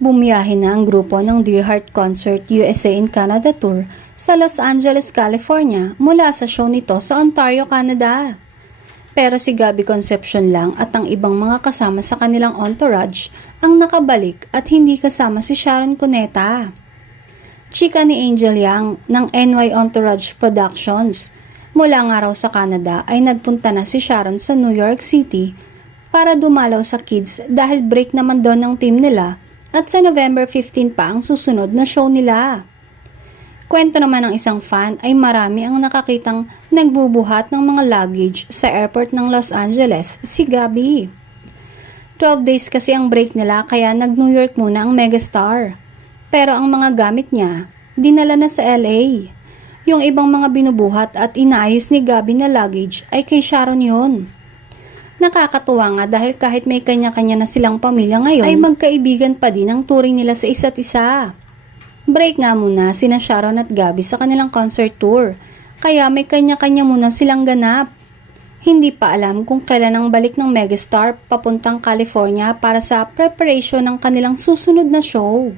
Bumiyahe na ang grupo ng Dear Heart Concert USA in Canada Tour sa Los Angeles, California mula sa show nito sa Ontario, Canada. Pero si Gabby Concepcion lang at ang ibang mga kasama sa kanilang entourage ang nakabalik at hindi kasama si Sharon Cuneta. Chika ni Angel Yang ng NY Entourage Productions. Mula nga raw sa Canada ay nagpunta na si Sharon sa New York City para dumalaw sa kids dahil break naman daw ng team nila at sa November 15 pa ang susunod na show nila. Kwento naman ng isang fan ay marami ang nakakitang nagbubuhat ng mga luggage sa airport ng Los Angeles, si Gabby. 12 days kasi ang break nila kaya nag-New York muna ang megastar. Pero ang mga gamit niya, dinala na sa LA. Yung ibang mga binubuhat at inaayos ni Gabby na luggage ay kay Sharon yun. Nakakatuwa nga dahil kahit may kanya-kanya na silang pamilya ngayon, ay magkaibigan pa din ang turing nila sa isa't isa. Break nga muna sina Sharon at Gabby sa kanilang concert tour, kaya may kanya-kanya muna silang ganap. Hindi pa alam kung kailan ang balik ng megastar papuntang California para sa preparation ng kanilang susunod na show.